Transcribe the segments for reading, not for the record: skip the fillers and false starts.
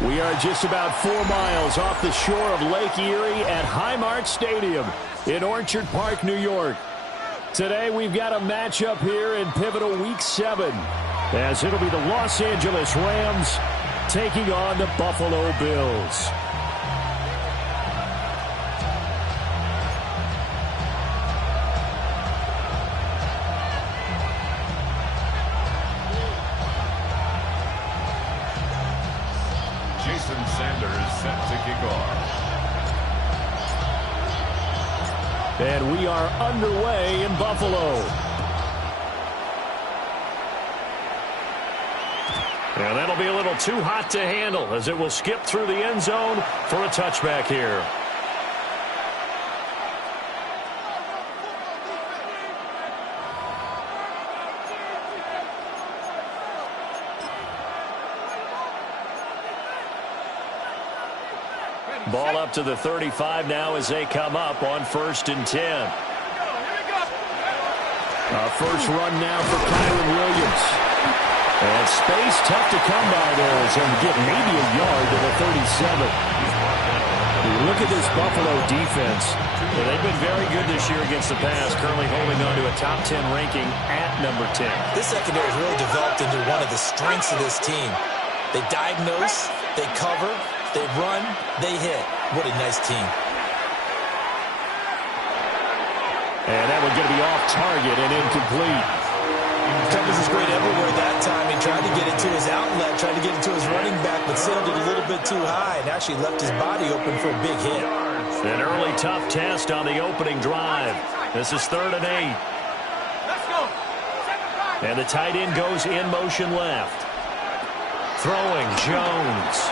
We are just about 4 miles off the shore of Lake Erie at Highmark Stadium in Orchard Park, New York. Today we've got a matchup here in pivotal Week 7, as it'll be the Los Angeles Rams taking on the Buffalo Bills. And we are underway in Buffalo. And that'll be a little too hot to handle as it will skip through the end zone for a touchback here. Ball up to the 35 now as they come up on 1st and 10. First run now for Kyron Williams. And space tough to come by there as he'll get maybe a yard to the 37. Look at this Buffalo defense. Well, they've been very good this year against the pass, currently holding on to a top 10 ranking at number 10. This secondary has really developed into one of the strengths of this team. They diagnose, they cover, they run, they hit. What a nice team. And that one's going to be off target and incomplete. Covers is great everywhere that time. He tried to get it to his outlet, tried to get it to his running back, but settled it a little bit too high and actually left his body open for a big hit. An early tough test on the opening drive. This is 3rd and 8. Let's go. And the tight end goes in motion left. Throwing Jones.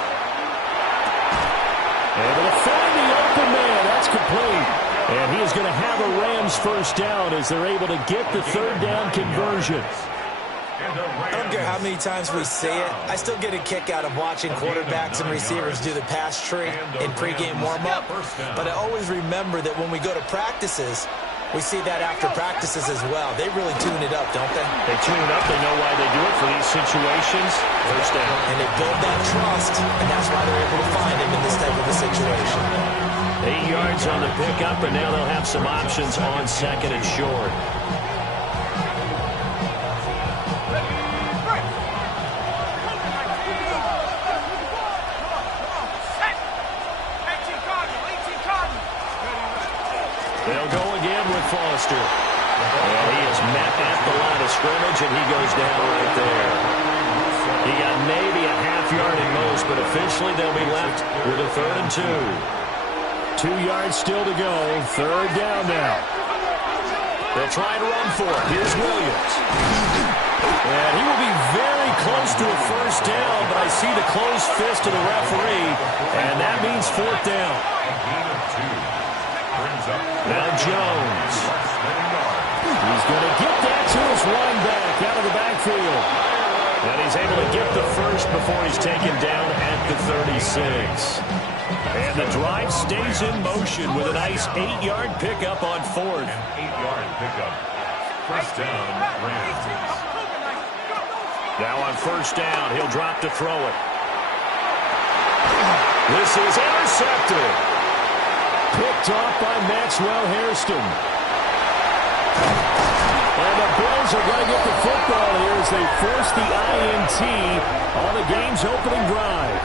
Able to find the open man. That's complete. And he is going to have a Rams first down as they're able to get the 3rd down conversion. I don't care how many times we say it, I still get a kick out of watching quarterbacks and receivers do the pass tree in pregame warm-up. But I always remember that when we go to practices, we see that after practices as well. They really tune it up, don't they? They tune it up. They know why they do it for these situations. First down. And they build that trust, and that's why they're able to find him in this type of a situation. 8 yards on the pickup, and now they'll have some options on 2nd and short. They'll go again with Foster. And he is met at the line of scrimmage, and he goes down right there. He got maybe a half yard at most, but officially they'll be left with a 3rd and 2. 2 yards still to go. 3rd down now. They'll try to run for it. Here's Williams. And he will be very close to a first down, but I see the closed fist of the referee, and that means 4th down. Now Jones. He's going to get that to his run back out of the backfield. And he's able to get the first before he's taken down at the 36. And the drive stays in motion with a nice 8-yard pickup on 4th. 8-yard pickup. First down, Rams. Now on 1st down, he'll drop to throw it. This is intercepted. Picked off by Maxwell Hairston. And the Bills are going to get the football here as they force the INT on the game's opening drive.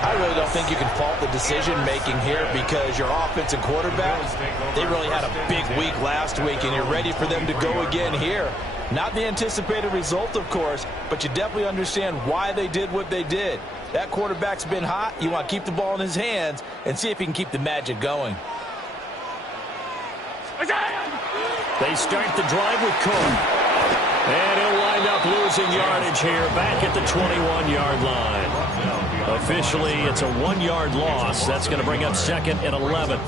I really don't think you can fault the decision-making here because your offense and quarterback, they really had a big week last week, and you're ready for them to go again here. Not the anticipated result, of course, but you definitely understand why they did what they did. That quarterback's been hot. You want to keep the ball in his hands and see if he can keep the magic going. They start the drive with Cook. And he'll wind up losing yardage here back at the 21-yard line. Officially, it's a 1-yard loss. That's going to bring up 2nd and 11.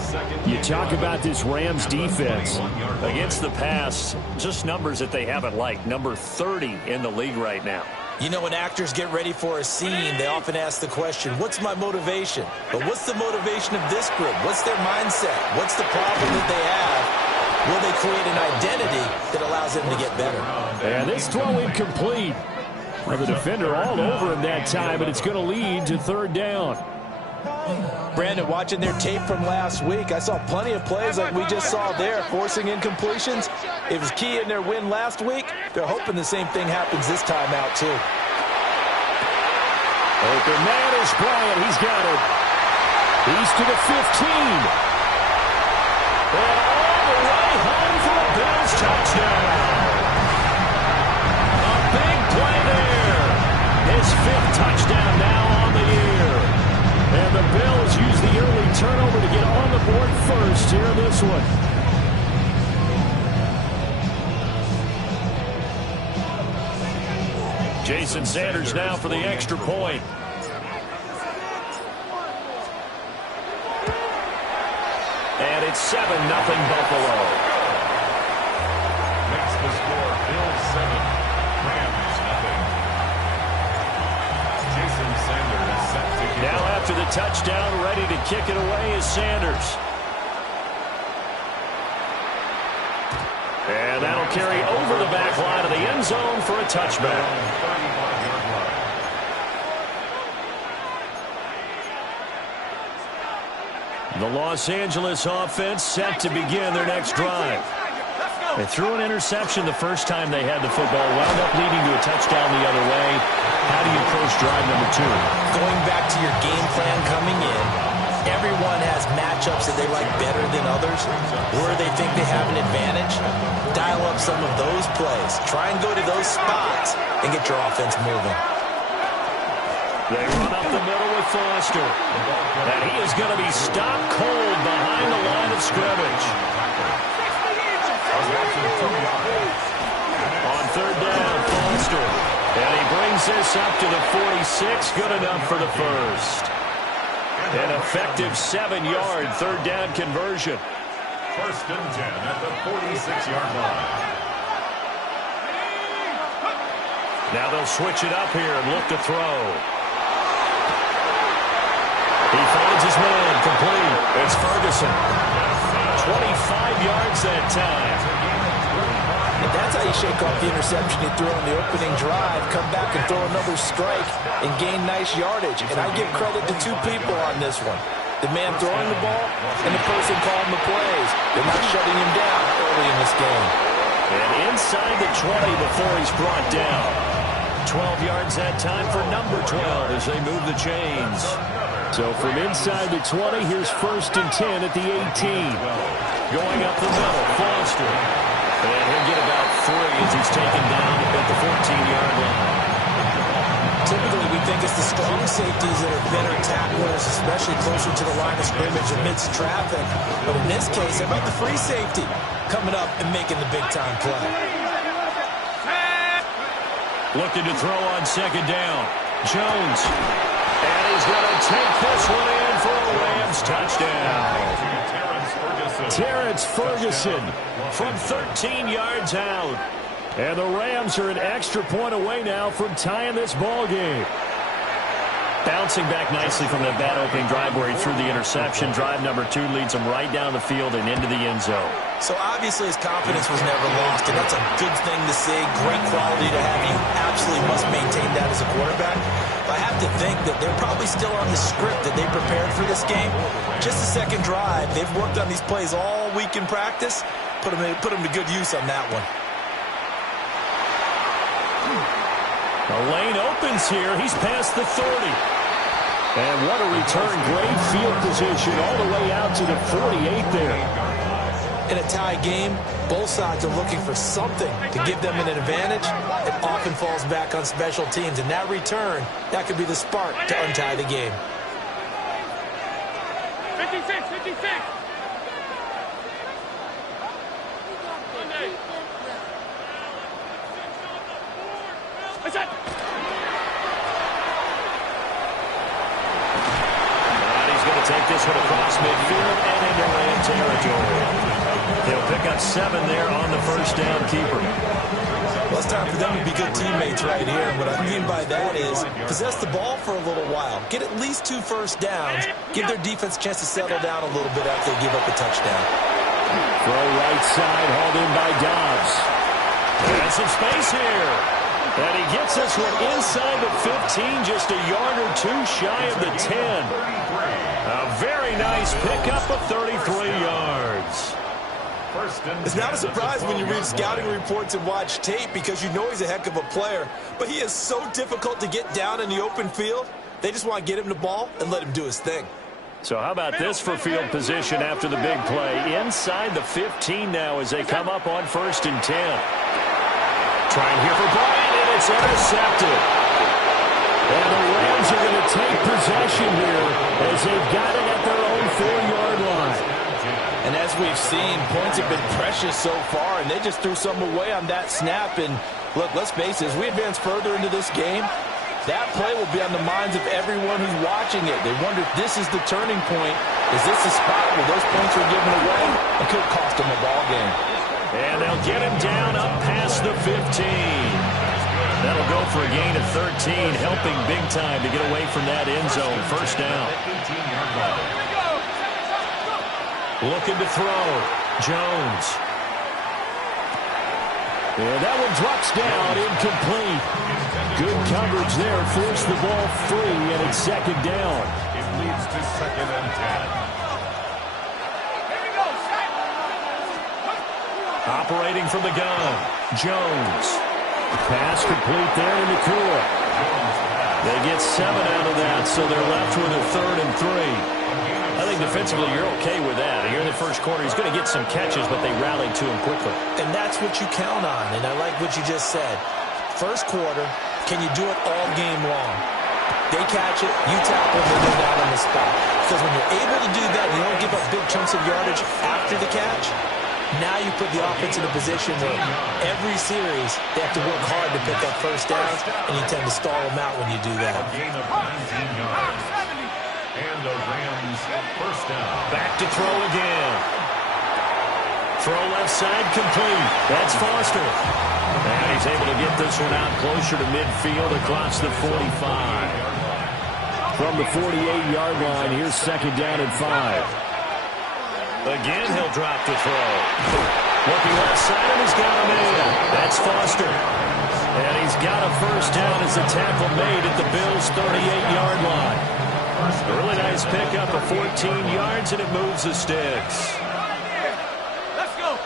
You talk about this Rams defense. Against the pass, just numbers that they haven't liked. Number 30 in the league right now. You know, when actors get ready for a scene, they often ask the question, what's my motivation? But what's the motivation of this group? What's their mindset? What's the problem that they have? Will they create an identity that allows them to get better? And this throw incomplete. Well, the defender all over him that time, and it's going to lead to third down. Brandon, watching their tape from last week, I saw plenty of plays like we just saw there, forcing incompletions. It was key in their win last week. They're hoping the same thing happens this time out, too. Open man is Bryant. He's got it. He's to the 15. And all the way home for a Bills touchdown. A big play there. His 5th touchdown now on the year. And the Bills use the early turnover to get on the board first here in this one. Jason Sanders now for the extra point. And it's 7-0 Buffalo. Makes the score Bills 7, Rams nothing. Jason Sanders set to kick. Now after the touchdown, ready to kick it away is Sanders. And that'll carry over the back line of the end zone for a touchback. The Los Angeles offense set to begin their next drive. They threw an interception the first time they had the football, wound up leading to a touchdown the other way. How do you approach drive number 2? Going back to your game plan coming in, everyone has matchups that they like better than others, where they think they have an advantage. Dial up some of those plays. Try and go to those spots and get your offense moving. They run up the middle with Foster. And he is going to be stopped cold behind the line of scrimmage. On third down, Foster. And he brings this up to the 46. Good enough for the first. An effective 7-yard third down conversion. 1st and 10 at the 46-yard line. Now they'll switch it up here and look to throw. He finds his man, complete. It's Ferguson. 25 yards that time. And that's how you shake off the interception you threw on the opening drive, come back and throw another strike and gain nice yardage. And I give credit to 2 people on this one. The man throwing the ball and the person calling the plays. They're not shutting him down early in this game. And inside the 20 before he's brought down. 12 yards that time for number 12 as they move the chains. So from inside the 20, here's 1st and 10 at the 18. Going up the middle, Foster. And he'll get about 3 as he's taken down at the 14-yard line. Typically, we think it's the strong safeties that are better tacklers, especially closer to the line of scrimmage amidst traffic. But in this case, how about the free safety coming up and making the big-time play? Looking to throw on second down. Jones. And he's going to take this one in for a Rams touchdown. Terrence Ferguson from 13 yards out. And the Rams are an extra point away now from tying this ball game. Bouncing back nicely from that bad opening drive where he threw the interception. Drive number 2 leads him right down the field and into the end zone. So obviously his confidence was never lost, and that's a good thing to see. Great quality to have. You absolutely must maintain that as a quarterback. But I have to think that they're probably still on the script that they prepared for this game. Just the second drive. They've worked on these plays all week in practice. Put them to good use on that one. The lane opens here. He's past the 30. And what a return. Great field position all the way out to the 48 there. In a tie game, both sides are looking for something to give them an advantage. It often falls back on special teams. And that return, that could be the spark to untie the game. 56, 56. He's going to take this one across midfield and into Ram territory. He'll pick up 7 there on the first down keeper. Well, it's time for them to be good teammates right here. And what I mean by that is possess the ball for a little while. Get at least 2 first downs. Give their defense a chance to settle down a little bit after they give up a touchdown. Throw right side, hauled in by Dobbs. And some space here. And he gets this one inside the 15, just a yard or two shy of the 10. A very nice pickup of 33 yards. It's not a surprise when you read scouting reports and watch tape because you know he's a heck of a player. But he is so difficult to get down in the open field. They just want to get him the ball and let him do his thing. So how about this for field position after the big play? Inside the 15 now as they come up on 1st and 10. Trying here for Bryant, and it's intercepted. And the Rams are going to take possession here as they've got it at their own 4-yard line. And as we've seen, points have been precious so far, and they just threw some away on that snap. And look, let's face it, as we advance further into this game, that play will be on the minds of everyone who's watching it. They wonder if this is the turning point. Is this the spot where those points are given away? It could cost them a ball game. And they'll get him down up past the 15. That'll go for a gain of 13, helping big time to get away from that end zone. 1st down. Looking to throw. Jones. And that one drops down, incomplete. Good coverage there, forced the ball free, and it's 2nd down. It leads to 2nd and 10. Operating from the gun, Jones. Pass complete there to Nakua. They get 7 out of that, so they're left with a 3rd and 3. I think defensively you're okay with that. Here in the 1st quarter, he's going to get some catches, but they rallied to him quickly. And that's what you count on, and I like what you just said. 1st quarter, can you do it all game long? They catch it, you tackle them, and they're down on the spot. Because when you're able to do that, you don't give up big chunks of yardage after the catch. Now you put the offense in a position where every series they have to work hard to pick up 1st downs, and you tend to stall them out when you do that. A gain of 19 yards. And the Rams 1st down. Back to throw again. Throw left side complete. That's Foster. And he's able to get this one out closer to midfield across the 45. From the 48-yard line, here's 2nd down and 5. Again, he'll drop the throw. Looking left side, and he's got him in. That's Foster. And he's got a 1st down as the tackle made at the Bills' 38-yard line. A really nice pickup of 14 yards, and it moves the sticks. Let's go.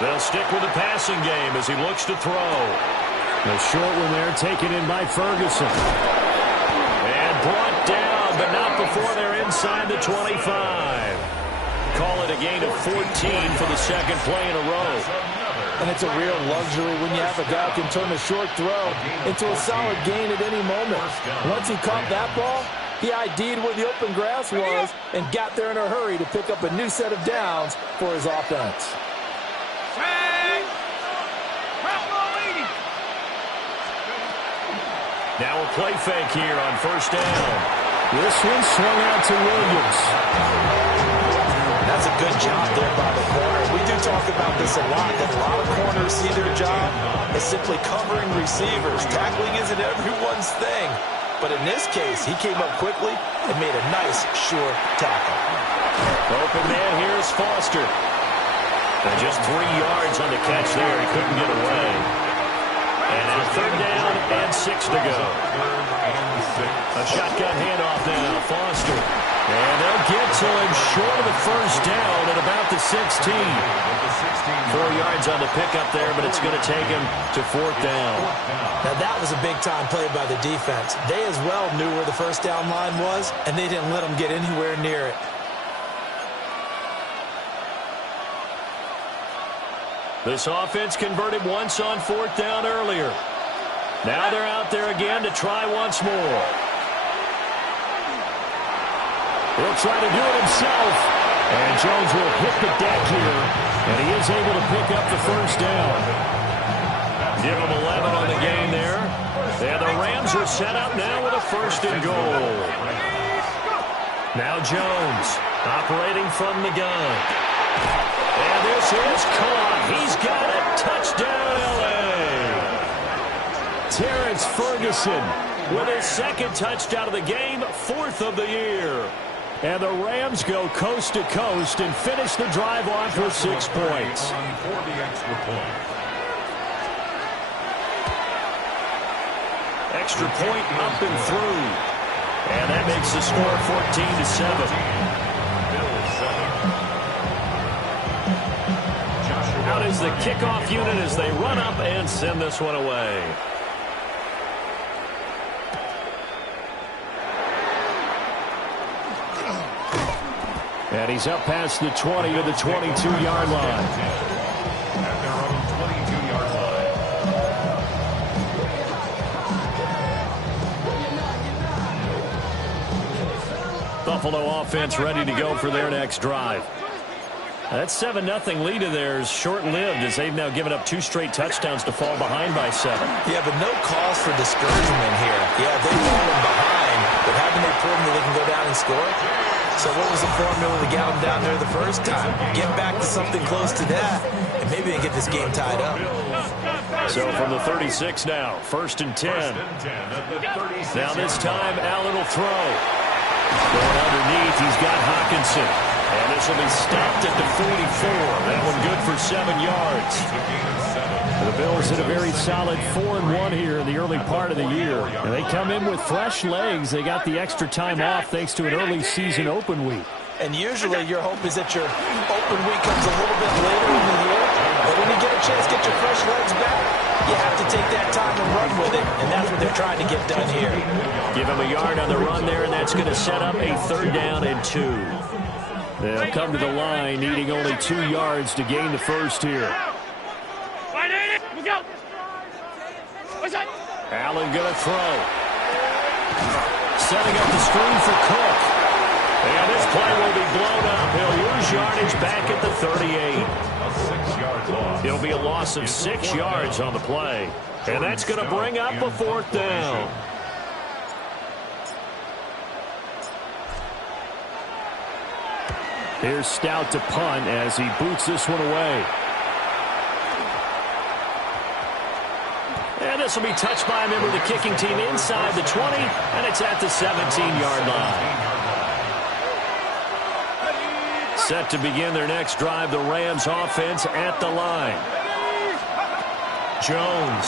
They'll stick with the passing game as he looks to throw. The short one there taken in by Ferguson. And brought down, but not before they're inside the 25. Call it a gain of 14 for the 2nd play in a row. And it's a real luxury when you have a guy who can turn a short throw into a solid gain at any moment. Once he caught that ball, he ID'd where the open grass was and got there in a hurry to pick up a new set of downs for his offense. Now a play fake here on 1st down. This one swung out to Williams. That's a good job there by the corner. We do talk about this a lot, that a lot of corners see their job as simply covering receivers. Tackling isn't everyone's thing. But in this case, he came up quickly and made a nice, sure tackle. Open man here is Foster. And just 3 yards on the catch there. He couldn't get away. And now 3rd down and 6 to go. A shotgun handoff now, Foster. And they'll get to him short of the 1st down at about the 16. 4 yards on the pickup there, but it's going to take him to 4th down. Now that was a big-time play by the defense. They as well knew where the 1st down line was, and they didn't let them get anywhere near it. This offense converted once on 4th down earlier. Now they're out there again to try once more. He'll try to do it himself. And Jones will hit the deck here. And he is able to pick up the 1st down. Give him 11 on the game there. And the Rams are set up now with a 1st and goal. Now Jones operating from the gun. And this is caught. He's got it. Touchdown, L.A. Terrence Ferguson with his 2nd touchdown of the game, 4th of the year. And the Rams go coast to coast and finish the drive off with 6 points. extra point up and through. And that makes the score 14-7. Out is the kickoff unit as they run up and send this one away. And he's up past the 20 to the 22-yard line. At their own 22-yard line. Buffalo offense ready to go for their next drive. That 7-0 lead of theirs short-lived as they've now given up 2 straight touchdowns to fall behind by 7. Yeah, but no cause for discouragement here. Yeah, they've fallen behind, but haven't they proven that they can go down and score? So what was the formula to get them down there the first time? Get back to something close to that, and maybe they get this game tied up. So from the 36 now, 1st and 10. Now this time, Allen will throw. Going underneath, he's got Hawkinson. And this will be stopped at the 44. That one good for 7 yards. The Bills hit a very solid 4-1 here in the early part of the year. And they come in with fresh legs. They got the extra time off thanks to an early season open week. And usually your hope is that your open week comes a little bit later in the year. But when you get a chance to get your fresh legs back, you have to take that time and run with it. And that's what they're trying to get done here. Give him a yard on the run there, and that's going to set up a 3rd down and 2. They'll come to the line, needing only 2 yards to gain the first here. Allen going to throw. Setting up the screen for Cook. And this play will be blown up. He'll lose yardage back at the 38. A 6-yard loss. It'll be a loss of 6 yards on the play. And that's going to bring up a 4th down. Here's Stout to punt as he boots this one away. And this will be touched by a member of the kicking team inside the 20, and it's at the 17-yard line. Set to begin their next drive, the Rams offense at the line. Jones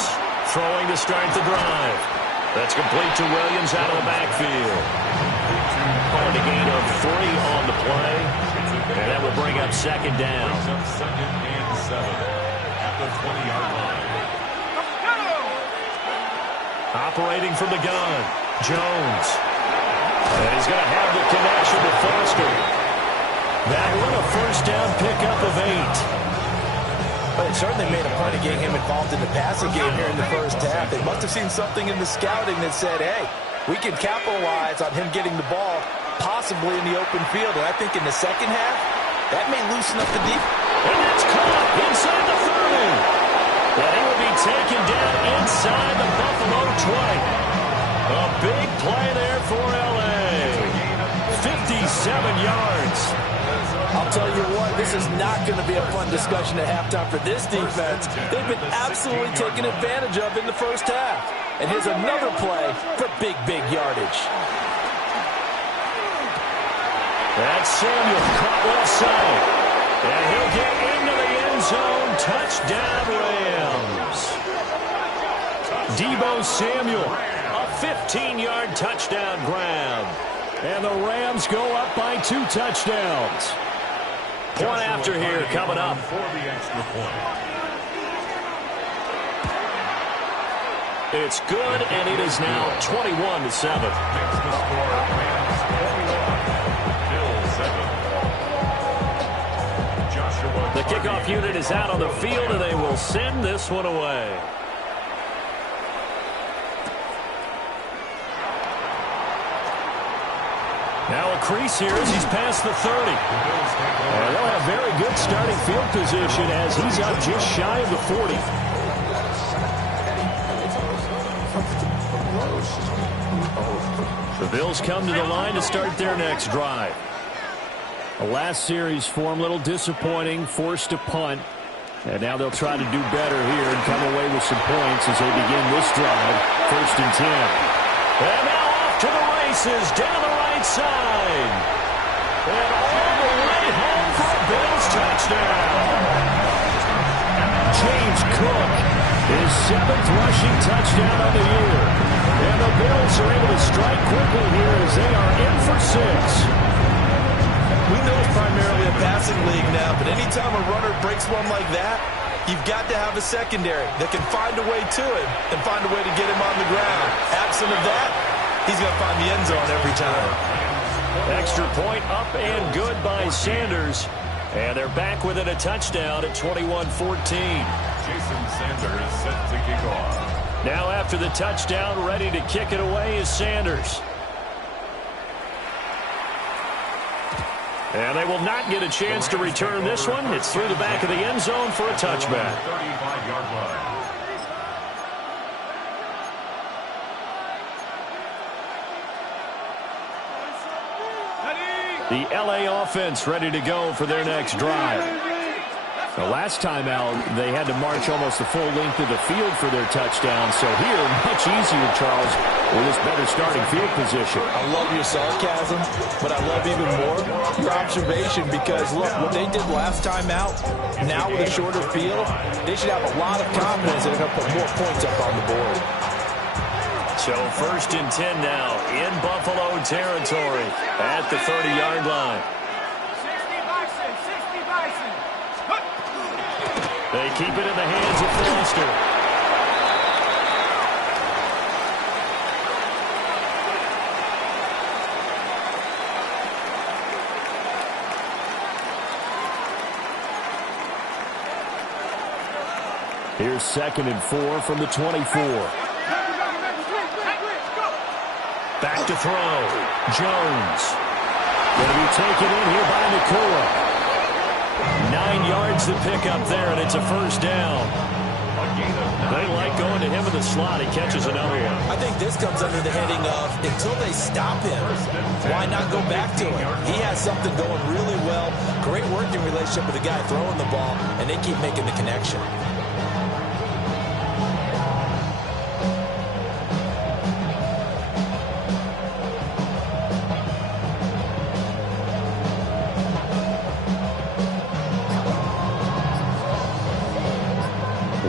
throwing to start the drive. That's complete to Williams out of the backfield. And a gain of 3 on the play. And that will bring up 2nd down. 2nd and 7 at the 20-yard line. Operating from the gun, Jones. And he's going to have the connection to Foster. That one a 1st down pickup of 8. But it certainly made a point of getting him involved in the passing game here in the first half. They must have seen something in the scouting that said, hey, we can capitalize on him getting the ball possibly in the open field. And I think in the second half, that may loosen up the defense. And that's caught inside the 30. But he will be taken down inside the Buffalo 20. A big play there for L.A. 57 yards. I'll tell you what, this is not going to be a fun discussion at halftime for this defense. They've been absolutely taken advantage of in the first half. And here's another play for big, big yardage. That's Samuel caught left side. And he'll get into the end zone. Touchdown, Rams. Deebo Samuel, a 15-yard touchdown grab. And the Rams go up by 2 touchdowns. Point after here coming up. For the extra point. It's good, and it is now 21-7. Makes the score Rams 21, Bills 7. Joshua. The kickoff unit is out on the field, and they will send this one away. Now a crease here as he's past the 30. And they'll have very good starting field position as he's up just shy of the 40. The Bills come to the line to start their next drive. The last series for him, a little disappointing, forced to punt. And now they'll try to do better here and come away with some points as they begin this drive, 1st and 10. And now off to the races, down the right side. And all the way home for a Bills touchdown. James Cook, his 7th rushing touchdown of the year. And the Bills are able to strike quickly here as they are in for 6. We know it's primarily a passing league now, but anytime a runner breaks one like that, you've got to have a secondary that can find a way to him and find a way to get him on the ground. Absent of that, he's going to find the end zone every time. Extra point up and good by Sanders. And they're back within a touchdown at 21-14. Jason Sanders set to kick off. Now after the touchdown, ready to kick it away is Sanders. And they will not get a chance to return this one. It's through the back of the end zone for a touchback. 35-yard line. The LA offense ready to go for their next drive. The last time out, they had to march almost the full length of the field for their touchdown. So here, much easier, Charles, with this better starting field position. I love your sarcasm, but I love even more your observation because, look, what they did last time out, now with a shorter field, they should have a lot of confidence that they're going to put more points up on the board. So 1st and 10 now in Buffalo territory at the 30-yard line. 60 Bison, 60 Bison. They keep it in the hands of Foster. Here's 2nd and 4 from the 24. Back to throw. Jones. Going to be taken in here by Nakua. 9 yards to pick up there, and it's a 1st down. They like going to him in the slot. He catches another one. I think this comes under the heading of until they stop him, why not go back to him? He has something going really well. Great working relationship with the guy throwing the ball, and they keep making the connection.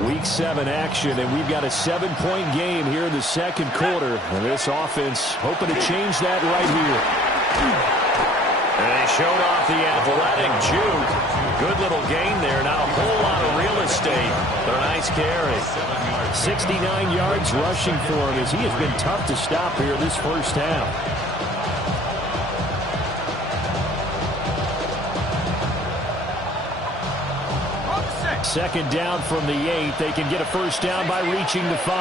Week 7 action, and we've got a 7-point game here in the 2nd quarter. And this offense hoping to change that right here. And they showed off the athletic juke. Good little gain there. Not a whole lot of real estate, but a nice carry. 69 yards rushing for him as he has been tough to stop here this 1st half. 2nd down from the 8. They can get a 1st down by reaching the 5.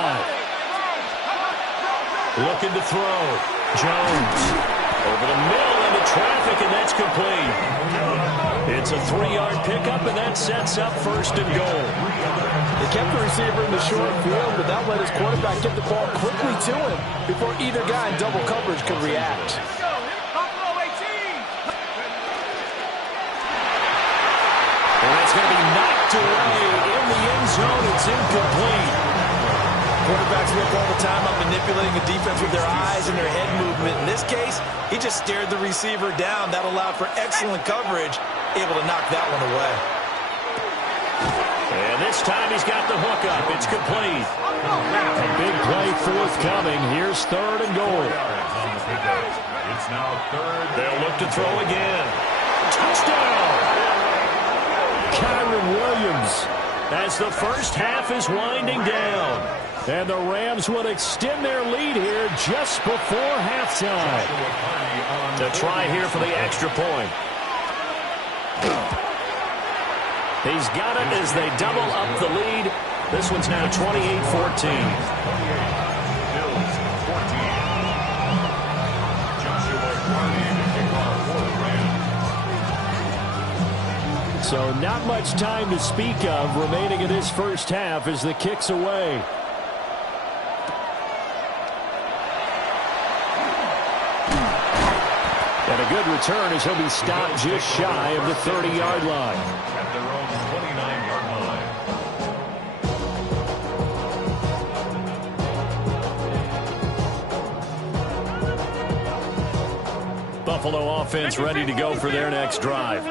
Looking to throw. Jones. Over the middle into traffic, and that's complete. It's a 3-yard pickup, and that sets up 1st and goal. They kept the receiver in the short field, but that let his quarterback get the ball quickly to him before either guy in double coverage could react. And that's going to be knocked away in the end zone. It's incomplete. Quarterbacks work all the time on manipulating the defense with their eyes and their head movement. In this case, he just stared the receiver down. That allowed for excellent coverage, able to knock that one away. And this time he's got the hook up. It's complete. A big play forthcoming. Here's 3rd and goal. It's now 3rd. They'll look to throw again. Touchdown! Kyron Williams as the 1st half is winding down. And the Rams will extend their lead here just before halftime. To try here for the extra point. He's got it as they double up the lead. This one's now 28-14. So not much time to speak of remaining in this 1st half as the kick's away. And a good return as he'll be stopped just shy of the 30-yard line. At their own 29-yard line. Buffalo offense ready to go for their next drive.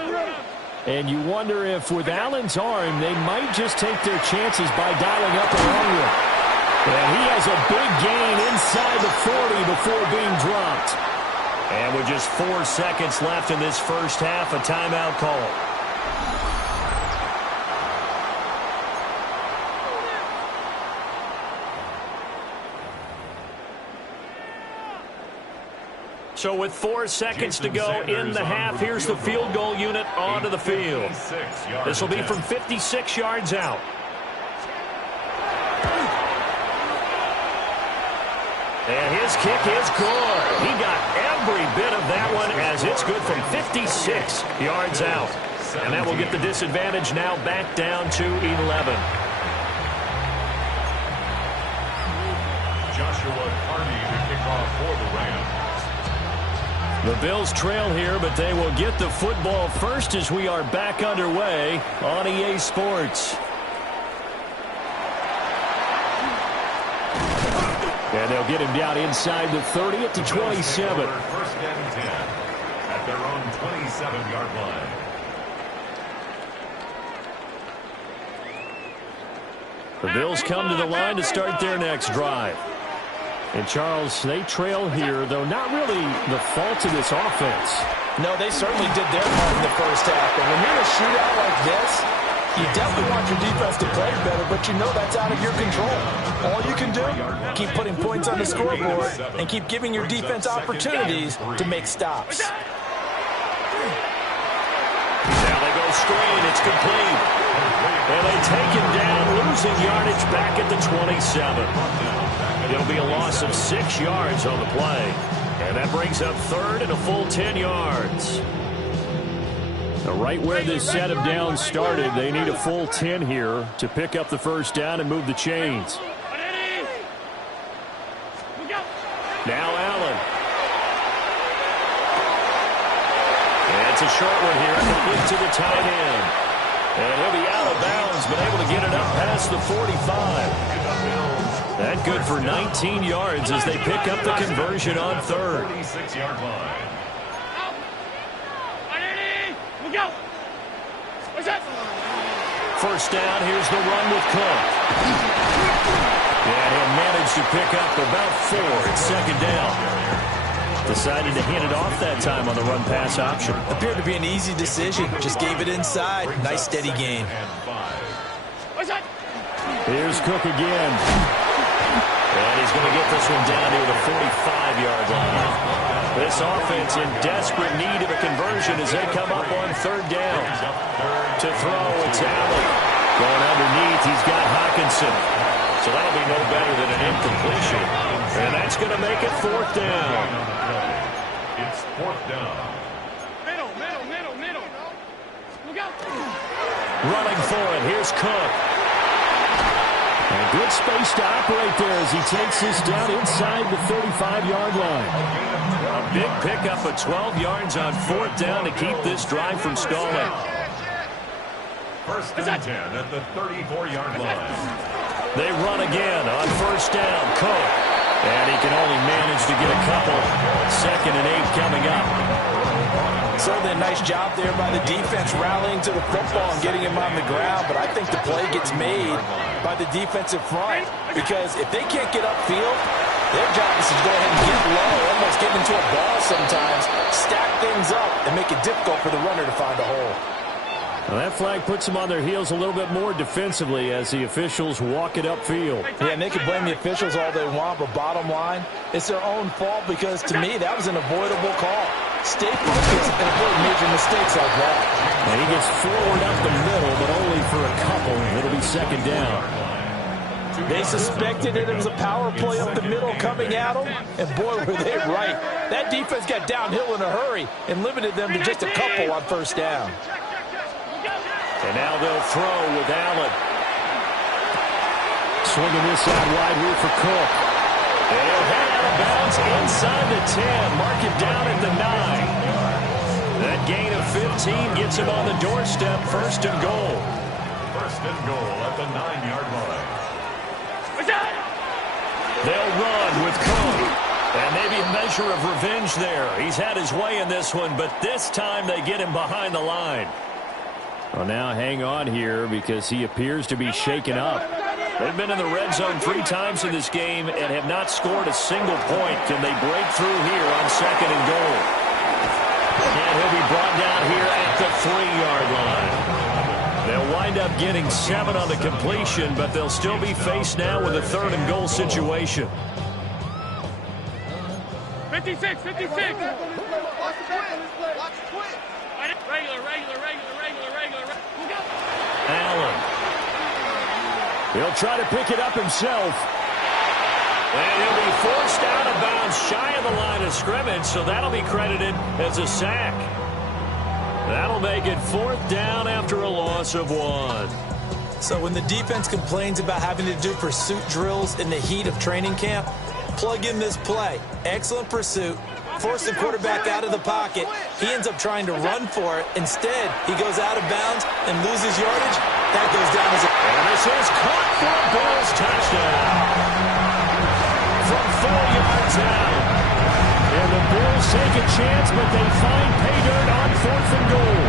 And you wonder if with Allen's arm, they might just take their chances by dialing up a long one. And he has a big gain inside the 40 before being dropped. And with just 4 seconds left in this first half, a timeout call. So with 4 seconds to go in the half, here's the field goal unit onto the field. This will be from 56 yards out. And his kick is good. He got every bit of that one as it's good from 56 yards out. And that will get the disadvantage now back down to 11. Joshua Carney to kick off for the Rams. The Bills trail here, but they will get the football first as we are back underway on EA Sports. And they'll get him down inside the 30 at the 27. First and 10 at their own 27-yard line. The Bills come to the line to start their next drive. And, Charles, they trail here, though not really the fault of this offense. No, they certainly did their part in the first half. But when you're in a shootout like this, you definitely want your defense to play better, but you know that's out of your control. All you can do, keep putting points on the scoreboard and keep giving your defense opportunities to make stops. Now they go screen. It's complete. And they take him down, losing yardage back at the 27. It'll be a loss of 6 yards on the play. And that brings up third and a full 10 yards. Right where this set of downs started, they need a full 10 here to pick up the first down and move the chains. Now Allen. And it's a short one here, complete to the tight end. And he'll be out of bounds, but able to get it up past the 45. That good for 19 yards as they pick up the conversion on third. 46-yard line. First down, here's the run with Cook. And he'll manage to pick up about 4 at second down. Decided to hand it off that time on the run-pass option. Appeared to be an easy decision. Just gave it inside. Nice steady gain. Here's Cook again. And he's going to get this one down to the 45-yard line. This offense in desperate need of a conversion as they come up on third down. To throw, it's Allen. Going underneath, he's got Hawkinson. So that'll be no better than an incompletion. And that's going to make it fourth down. It's fourth down. Middle. Look out. Running for it, here's Cook. And good space to operate there as he takes this down inside the 35-yard line. A big pickup of 12 yards on fourth down to keep this drive from stalling. First and 10 at the 34-yard line. They run again on first down. Cook. And he can only manage to get a couple. Second and 8 coming up. Certainly a nice job there by the defense rallying to the football and getting him on the ground. But I think the play gets made by the defensive front. Because if they can't get upfield, their job is to go ahead and get low, almost get into a ball sometimes, stack things up, and make it difficult for the runner to find a hole. Well, that flag puts them on their heels a little bit more defensively as the officials walk it upfield. Yeah, and they can blame the officials all they want, but bottom line, it's their own fault because, to me, that was an avoidable call. Stay focused and avoid major mistakes like that. And he gets forward up the middle, but only for a couple. It'll be second down. They suspected it was a power play up the middle coming at them, and boy, were they right. That defense got downhill in a hurry and limited them to just a couple on first down. And now they'll throw with Allen. Swinging this out wide here for Cook. And he'll head out of bounds inside the 10. Mark it down at the 9. That gain of 15 gets him on the doorstep. First and goal. First and goal at the 9-yard line. They'll run with Cook. And maybe a measure of revenge there. He's had his way in this one, but this time they get him behind the line. Well, now hang on here because he appears to be shaken up. They've been in the red zone 3 times in this game and have not scored a single point. Can they break through here on 2nd and goal? And he'll be brought down here at the 3-yard line. They'll wind up getting 7 on the completion, but they'll still be faced now with a 3rd and goal situation. 56, 56. Watch the twist. Regular. Allen. He'll try to pick it up himself. And he'll be forced out of bounds shy of the line of scrimmage, so that'll be credited as a sack. That'll make it 4th down after a loss of 1. So when the defense complains about having to do pursuit drills in the heat of training camp, plug in this play. Excellent pursuit. Force the quarterback out of the pocket. He ends up trying to run for it. Instead, he goes out of bounds and loses yardage. That goes down as a... And this is caught for a Bills touchdown. From 4 yards out. And the Bills take a chance, but they find pay dirt on 4th and goal.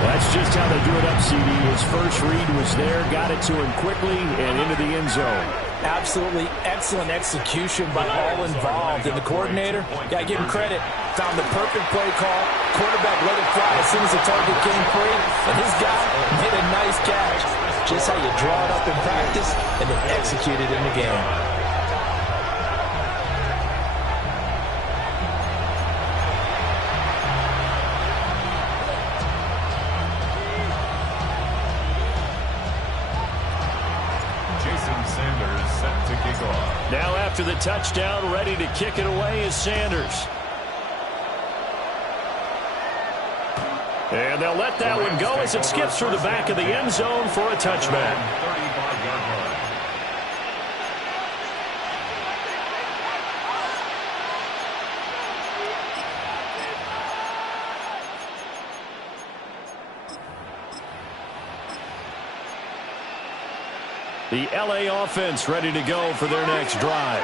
Well, that's just how they do it up, CD. His first read was there, got it to him quickly, and into the end zone. Absolutely excellent execution by all involved. And the coordinator, got to give him credit, found the perfect play call. Quarterback let it fly as soon as the target came free. And his guy made a nice catch. Just how you draw it up in practice and then execute it in the game. Now after the touchdown, ready to kick it away is Sanders. And they'll let that one go as it skips through the back of the end zone for a touchback. The L.A. offense ready to go for their next drive.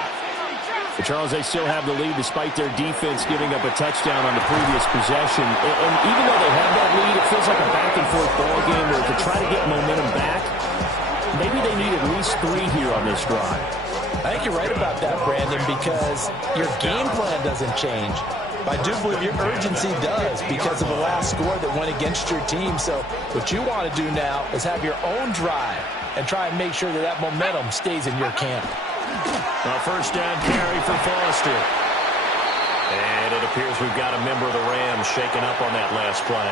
But Charles, they still have the lead despite their defense giving up a touchdown on the previous possession. And even though they have that lead, it feels like a back-and-forth ball game where to try to get momentum back, maybe they need at least 3 here on this drive. I think you're right about that, Brandon, because your game plan doesn't change. I do believe your urgency does because of the last score that went against your team. So what you want to do now is have your own drive and try and make sure that that momentum stays in your camp. A first down carry for Foster. And it appears we've got a member of the Rams shaken up on that last play.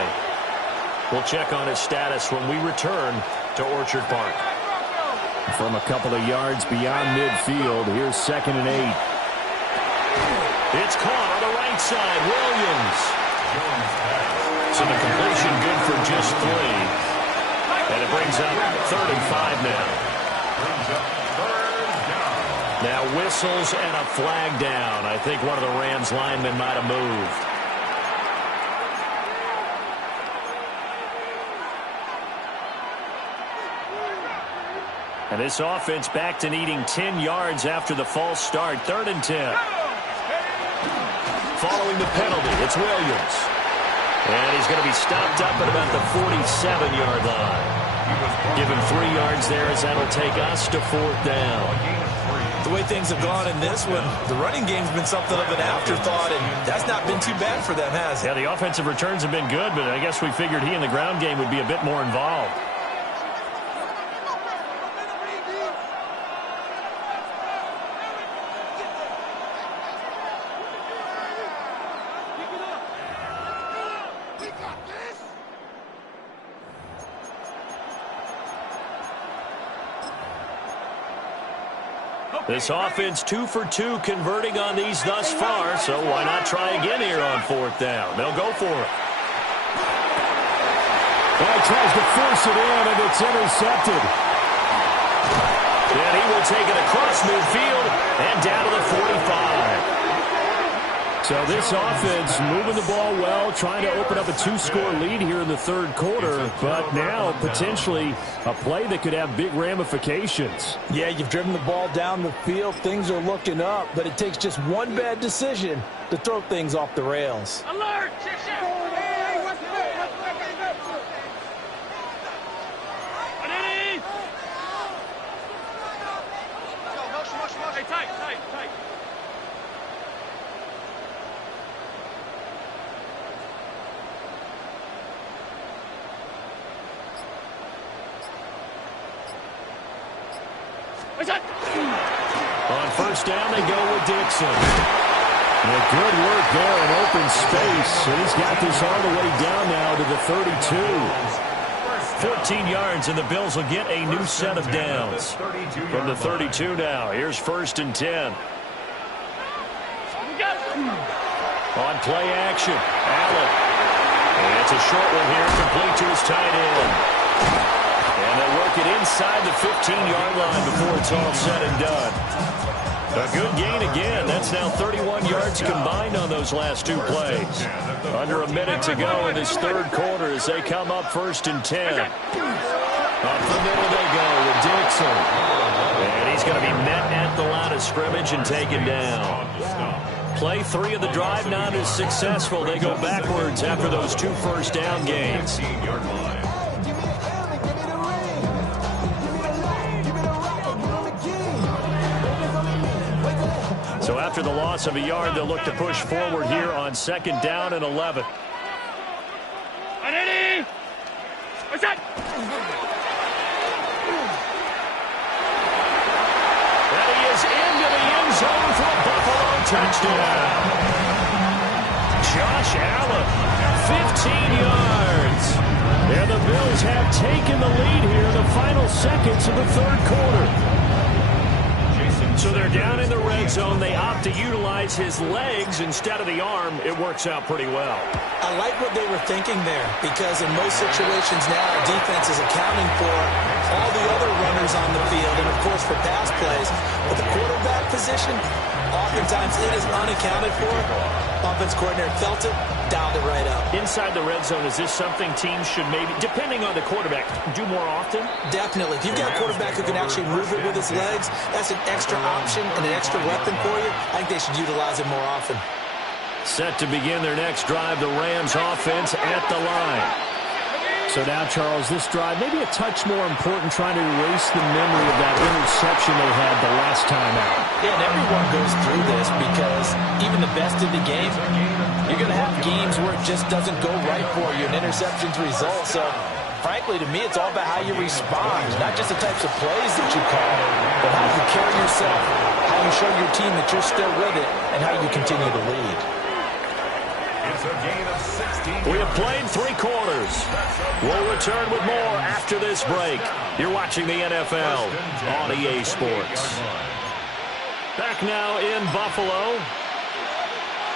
We'll check on his status when we return to Orchard Park. From a couple of yards beyond midfield, here's 2nd and 8. It's caught on the right side, Williams. So the completion good for just 3. And it brings up 3rd and 5 now. Now whistles and a flag down. I think one of the Rams linemen might have moved. And this offense back to needing 10 yards after the false start. 3rd and 10. Following the penalty, it's Williams. And he's going to be stopped up at about the 47-yard line. Give him 3 yards there as that'll take us to 4th down. The way things have gone in this one, the running game's been something of an afterthought, and that's not been too bad for them, has it? Yeah, the offensive returns have been good, but I guess we figured he in the ground game would be a bit more involved. This offense 2 for 2 converting on these thus far, so why not try again here on 4th down? They'll go for it. Well, he tries to force it in, and it's intercepted. And he will take it across midfield and down to the 45. So this offense moving the ball well, trying to open up a 2-score lead here in the 3rd quarter, but now potentially a play that could have big ramifications. Yeah, you've driven the ball down the field. Things are looking up, but it takes just one bad decision to throw things off the rails. Alert! On first down, they go with Dixon. And good work there in open space. And he's got this all the way down now to the 32. 14 yards, and the Bills will get a new set of downs. From the 32 now, here's first and 10. On play action, Allen. And it's a short one here, complete to his tight end. And they'll work it inside the 15-yard line before it's all said and done. A good gain again. That's now 31 yards combined on those last two plays. Under a minute to go in this third quarter as they come up first and 10. Up the middle they go with Dixon. And he's going to be met at the line of scrimmage and taken down. Play 3 of the drive not as successful. They go backwards after those 2 first down gains. So after the loss of a yard, they'll look to push forward here on second down and 11. What's that? And he is into the end zone for a Buffalo touchdown. Josh Allen, 15 yards. And the Bills have taken the lead here in the final seconds of the third quarter. So they're down in the red zone. They opt to utilize his legs instead of the arm. It works out pretty well. I like what they were thinking there, because in most situations now, defense is accounting for all the other runners on the field and, of course, for pass plays. But the quarterback position, oftentimes it is unaccounted for. Offense coordinator felt it, dialed it right up. Inside the red zone, is this something teams should maybe, depending on the quarterback, do more often? Definitely. If you've got a quarterback who can actually move it with his legs, that's an extra option and an extra weapon for you. I think they should utilize it more often. Set to begin their next drive, the Rams offense at the line. So now, Charles, this drive maybe a touch more important, trying to erase the memory of that interception they had the last time out. Yeah, and everyone goes through this because even the best of the game, you're going to have games where it just doesn't go right for you, and interceptions result. So, frankly, to me, it's all about how you respond, not just the types of plays that you call, but how you carry yourself, how you show your team that you're still with it, and how you continue to lead. We have played 3 quarters. We'll return with more after this break. You're watching the NFL on EA Sports. Back now in Buffalo.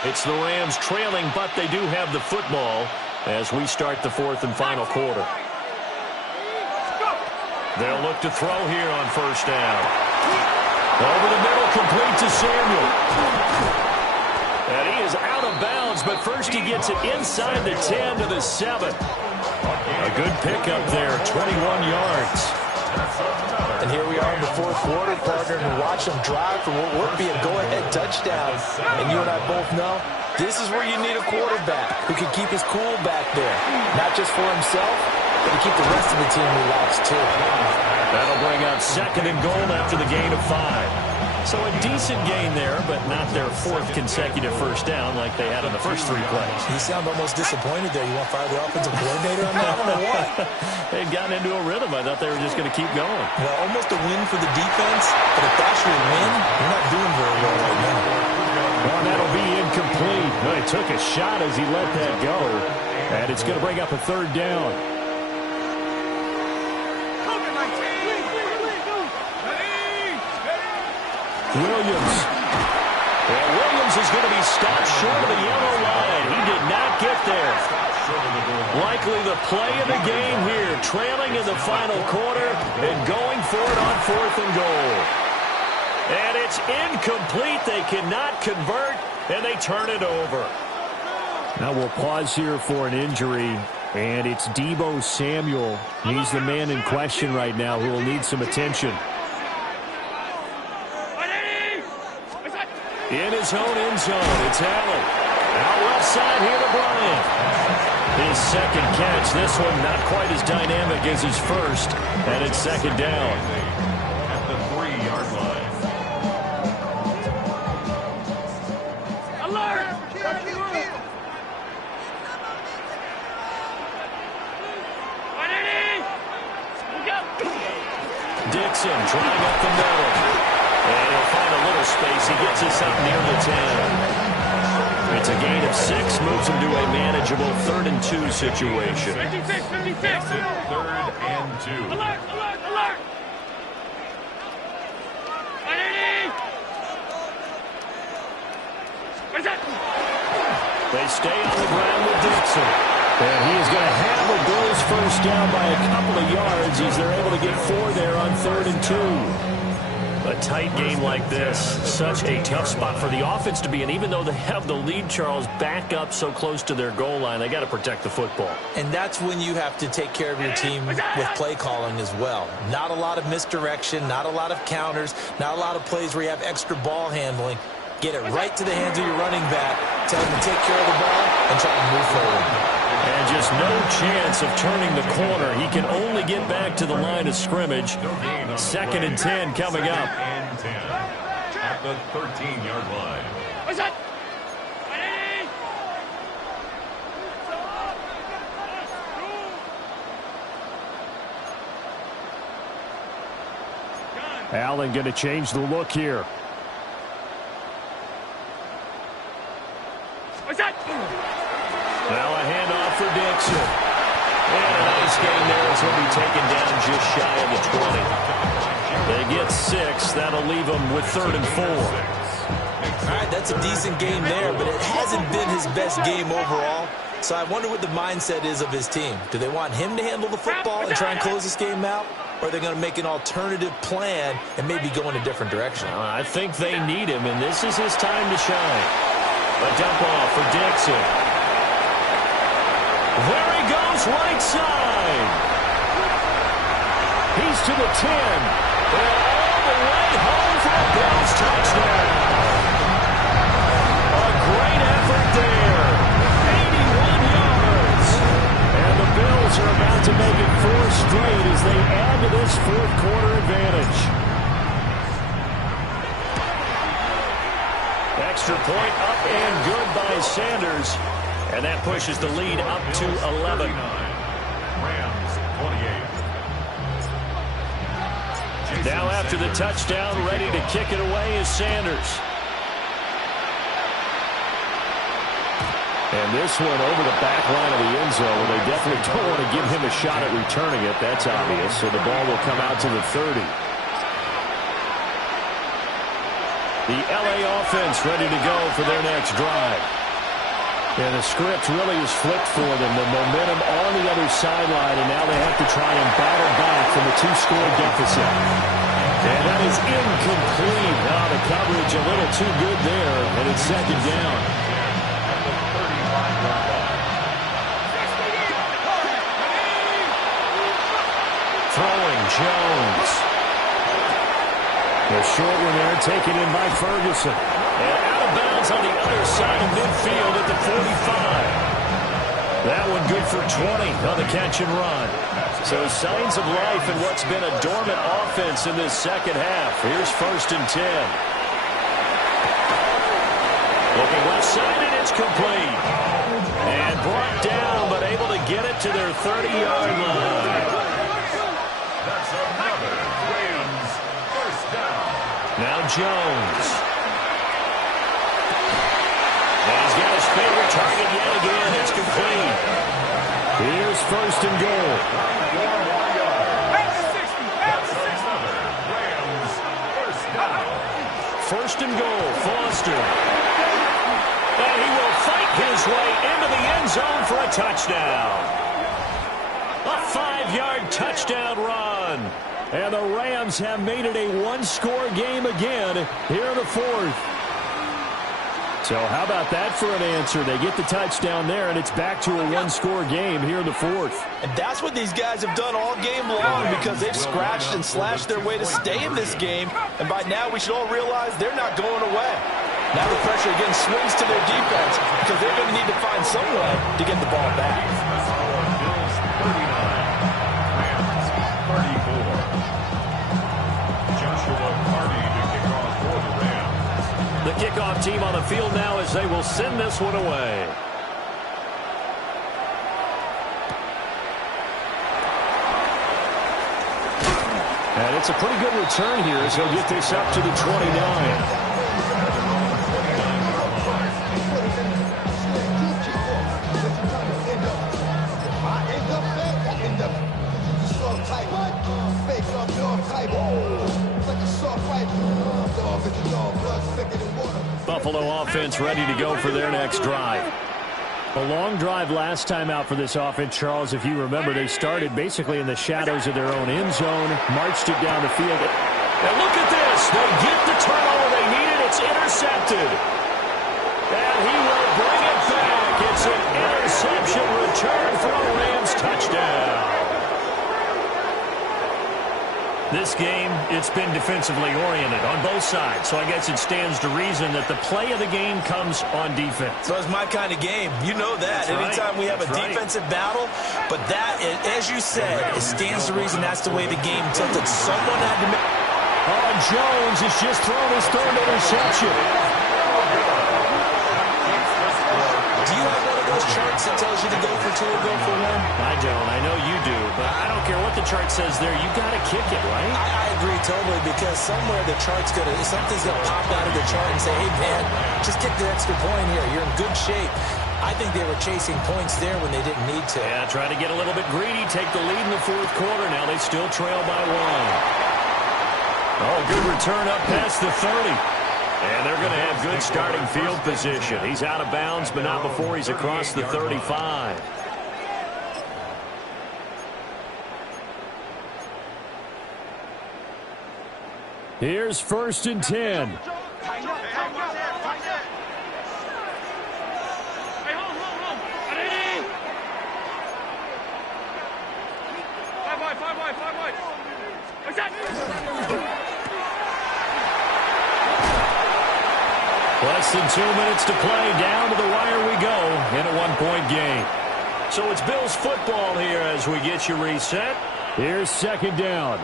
It's the Rams trailing, but they do have the football as we start the fourth and final quarter. They'll look to throw here on first down. Over the middle, complete to Samuel. And he is out of bounds, but first he gets it inside the 10 to the 7. A good pickup there, 21 yards. And here we are in the fourth quarter, partner, and watch them drive for what would be a go-ahead touchdown. And you and I both know this is where you need a quarterback who can keep his cool back there. Not just for himself, but to keep the rest of the team relaxed, too. That'll bring out second and goal after the gain of 5. So a decent gain there, but not their 4th consecutive first down like they had on the first 3 plays. You sound almost disappointed there. You want to fire the offensive coordinator on that one or what? They'd gotten into a rhythm. I thought they were just going to keep going. Well, almost a win for the defense, but if that's your win, you're not doing very well right now. Well, that'll be incomplete. No, he took a shot as he let that go, and it's going to bring up a 3rd down. Williams. Well, Williams is going to be stopped short of the yellow line. He did not get there. Likely the play of the game here, trailing in the final quarter and going for it on 4th and goal. And it's incomplete. They cannot convert, and they turn it over. Now we'll pause here for an injury, and it's Deebo Samuel. He's the man in question right now who will need some attention. In his own end zone, it's Allen. Out left side here to Bryant. His second catch. This one not quite as dynamic as his first. And it's second down. At the 3-yard line. Alert! Dixon trying up the middle. this up near the 10. It's a gain of 6, moves them to a manageable 3rd and 2 situation. 56, 56. 3rd and 2. Alert, alert, alert. 180. What's that? They stay on the ground with Dixon. And he is going to have the Bills first down by a couple of yards. They're able to get 4 there on 3rd and 2. A tight game like this, such a tough spot for the offense to be in. Even though they have the lead, Charles, back up so close to their goal line, they got to protect the football. And that's when you have to take care of your team with play calling as well. Not a lot of misdirection, not a lot of counters, not a lot of plays where you have extra ball handling. Get it right to the hands of your running back, tell him to take care of the ball, and try to move forward. And just no chance of turning the corner. He can only get back to the line of scrimmage. 2nd and 10 coming up. 2nd and 10 at the 13-yard line. What's that? Allen going to change the look here. What's that? Now a handoff for Dixon. And a nice gain there as he'll be taken down just shy of the 20. They get 6. That'll leave them with 3rd and 4. All right, that's a decent game there, but it hasn't been his best game overall. So I wonder what the mindset is of his team. Do they want him to handle the football and try and close this game out? Or are they going to make an alternative plan and maybe go in a different direction? I think they need him, and this is his time to shine. A dump off for Dixon. There he goes, right side. He's to the 10. And all the way home for a Bills touchdown. A great effort there. 81 yards. And the Bills are about to make it 4 straight as they add to this 4th quarter advantage. Extra point up and good by Sanders. And that pushes the lead up to 11. Rams 28. Now after the touchdown, ready to kick it away is Sanders. And this one over the back line of the end zone. They definitely don't want to give him a shot at returning it. That's obvious. So the ball will come out to the 30. The LA offense ready to go for their next drive. And the script really is flipped for them. The momentum on the other sideline, and now they have to try and battle back from a 2-score deficit. And that is incomplete. Now the coverage a little too good there, and it's 2nd down. Throwing Jones. The short one there taken in by Ferguson. And out of bounds on the other side of midfield at the 45. That one good for 20 on the catch and run. So signs of life in what's been a dormant offense in this second half. Here's 1st and 10. Looking left side, and it's complete. And brought down, but able to get it to their 30-yard line. That's another Rams first down. Now Jones. And he's got his favorite target yet again. It's complete. Here's 1st and goal. Rams first down. 1st and goal, Foster. And he will fight his way into the end zone for a touchdown. A 5-yard touchdown run. And the Rams have made it a 1-score game again here in the 4th. So how about that for an answer? They get the touchdown there, and it's back to a 1-score game here in the 4th. And that's what these guys have done all game long, because they've scratched and slashed their way to stay in this game. And by now we should all realize they're not going away. Now the pressure again swings to their defense, because they're going to need to find some way to get the ball back. Bills 39, Rams 34. Joshua Carney to kick off for the Rams. The kickoff team on the field now as they will send this one away. And it's a pretty good return here as he'll get this up to the 29. Buffalo offense ready to go for their next drive. A long drive last time out for this offense, Charles. If you remember, they started basically in the shadows of their own end zone, marched it down the field. And look at this. They get the turnover they needed. It's intercepted. And he will bring it back. It's an interception return for a Rams touchdown. This game, it's been defensively oriented on both sides, so I guess it stands to reason that the play of the game comes on defense. So it's my kind of game. You know that. That's anytime right. we have a defensive battle, but that, as you said, it stands to reason that's the way the game tilted. Someone had to make... Oh, Jones has just thrown his third interception. Do you have one of those charts that tells you to go for two or go for one? I don't. I know you do, but I don't care what the chart says there. You got to kick it, right? I agree totally, because somewhere the chart's going to, something's going to pop out of the chart and say, hey, man, just kick the extra point here. You're in good shape. I think they were chasing points there when they didn't need to. Yeah, try to get a little bit greedy, take the lead in the fourth quarter. Now they still trail by one. Oh, good return up past the 30. And they're going to have good starting field position. He's out of bounds, but not before he's across the 35. Here's 1st and 10. Hey, hold. 5 wide. What's that? Less than 2 minutes to play. Down to the wire we go in a one-point game. So it's Bills football here as we get you reset. Here's 2nd down.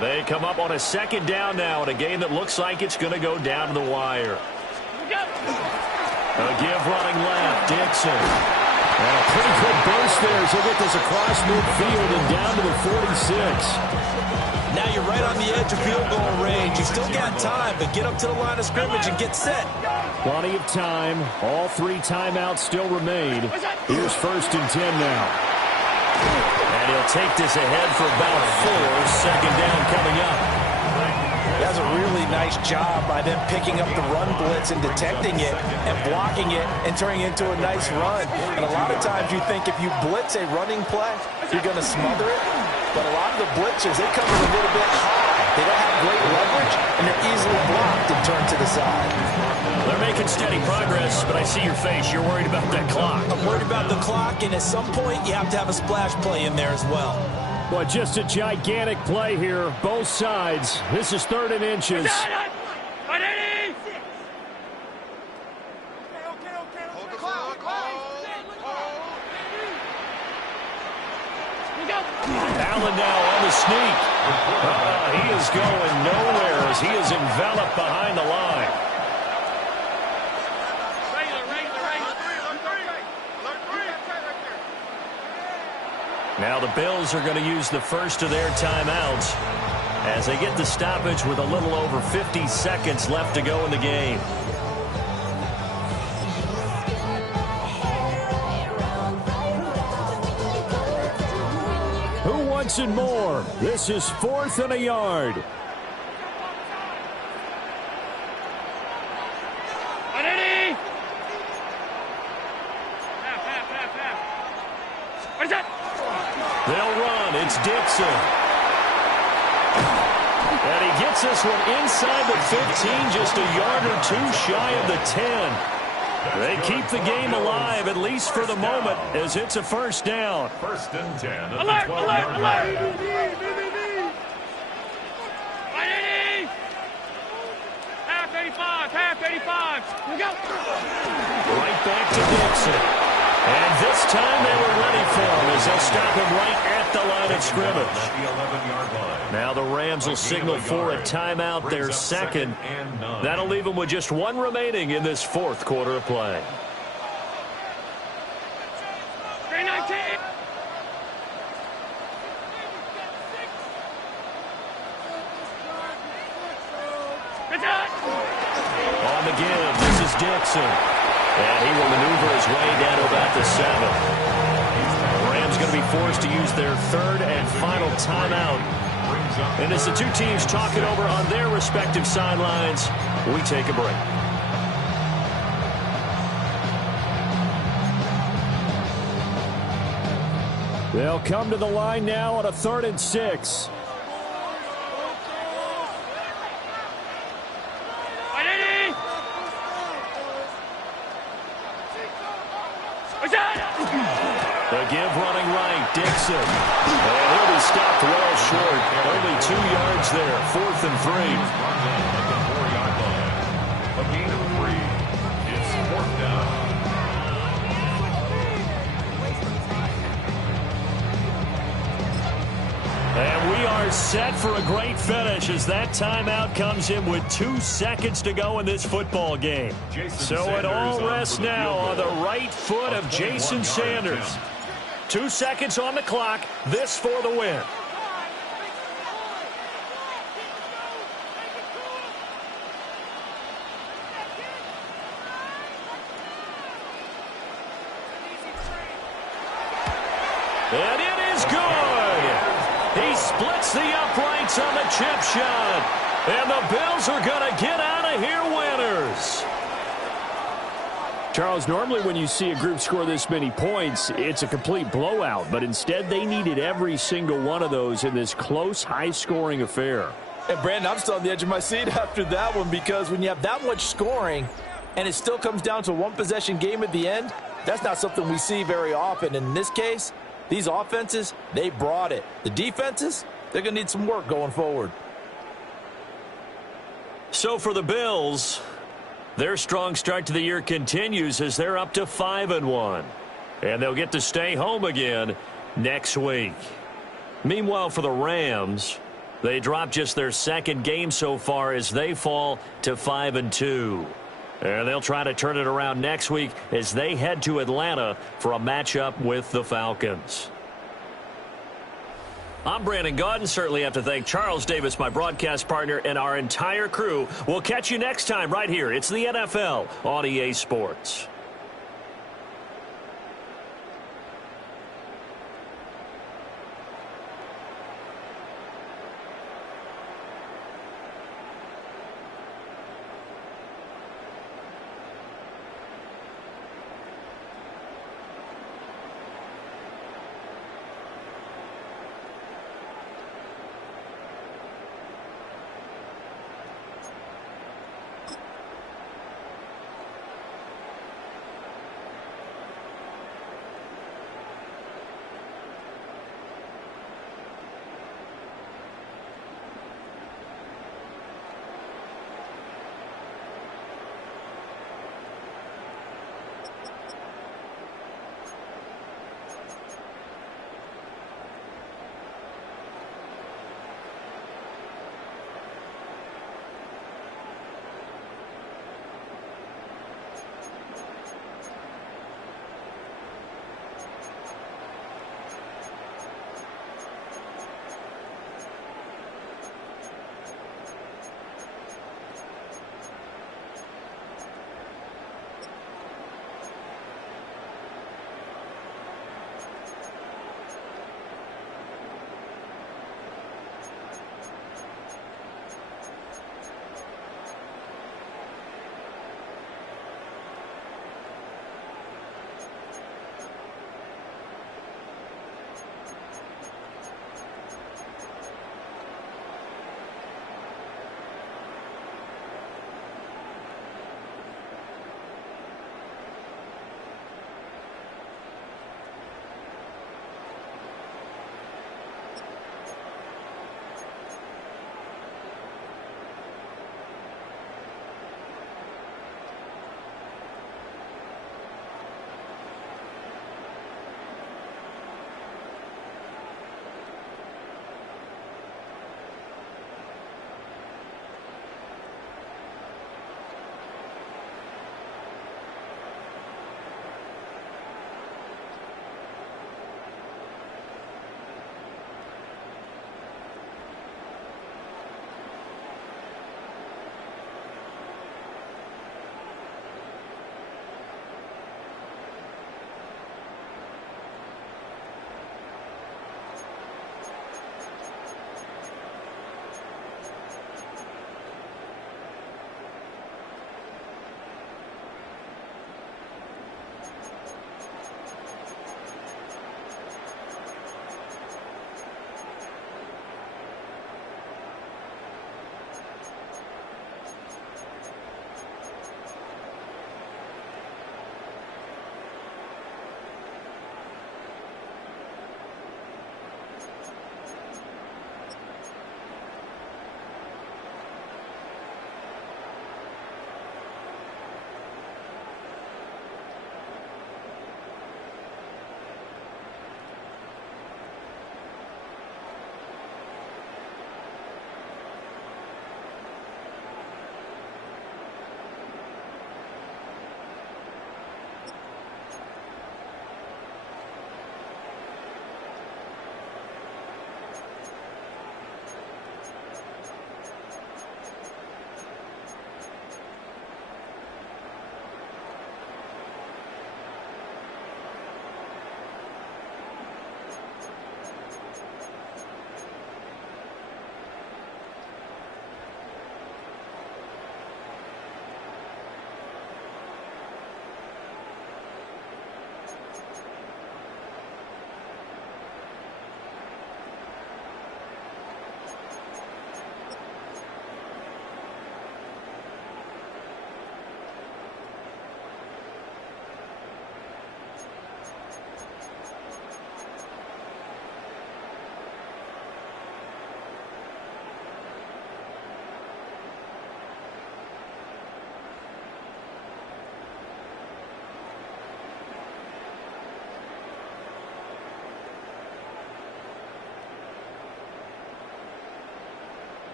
They come up on a 2nd down now in a game that looks like it's going to go down to the wire. A give running left, Dixon. And a pretty good burst there as he'll get this across midfield and down to the 46. Now you're right on the edge of field goal range. You still got time, but get up to the line of scrimmage and get set. Plenty of time. All 3 timeouts still remain. Here's 1st and 10 now. And he'll take this ahead for about 4. 2nd down coming up. That's a really nice job by them picking up the run blitz and detecting it and blocking it and turning it into a nice run. And a lot of times you think if you blitz a running play, you're going to smother it. But a lot of the blitzers, they come in a little bit high. They don't have great leverage, and they're easily blocked and turned to the side. They're making steady progress, but I see your face. You're worried about that clock. I'm worried about the clock, and at some point, you have to have a splash play in there as well. Well, just a gigantic play here, both sides. This is 3rd and inches. Allen now on the sneak. He is going nowhere as he is enveloped behind the line. Now the Bills are going to use the first of their timeouts as they get the stoppage with a little over 50 seconds left to go in the game. Who wants it more? This is 4th and a yard. What is that? They'll run. It's Dixon. And he gets this one inside the 15, just a yard or 2 shy of the 10. They keep the game alive, at least for the moment, as it's a 1st down. 1st and 10 at Alert, the 12-yard alert, line. Half 85. We go. Right back to Dixon. And this time they were ready for him as they'll stop him right at the line of scrimmage. At the 11-yard line. Now the Rams will signal for a timeout, their 2nd. That'll leave them with just 1 remaining in this 4th quarter of play. 319. On the give, this is Dixon. And he will maneuver his way down to about the 7. The Rams going to be forced to use their 3rd and final timeout. And as the 2 teams talk it over on their respective sidelines, we take a break. They'll come to the line now on a 3rd and 6. The give running right, Dixon. And he'll be stopped well short. Only 2 yards there, 4th and 3. Brought down at the 4-yard line. A gain of 3. It's 4th down. And we are set for a great finish as that timeout comes in with 2 seconds to go in this football game. So it all rests now on the right foot of Jason Sanders. 2 seconds on the clock. This for the win. And it is good. He splits the uprights on the chip shot. And the Bills are going to get out of here winners. Charles, normally when you see a group score this many points, it's a complete blowout. But instead, they needed every single one of those in this close, high-scoring affair. And, Brandon, I'm still on the edge of my seat after that one because when you have that much scoring and it still comes down to a one-possession game at the end, that's not something we see very often. And in this case, these offenses, they brought it. The defenses, they're going to need some work going forward. So for the Bills, their strong start to the year continues as they're up to 5-1. And they'll get to stay home again next week. Meanwhile, for the Rams, they dropped just their 2nd game so far as they fall to 5-2. And they'll try to turn it around next week as they head to Atlanta for a matchup with the Falcons. I'm Brandon Gaudin. Certainly have to thank Charles Davis, my broadcast partner, and our entire crew. We'll catch you next time right here. It's the NFL on EA Sports.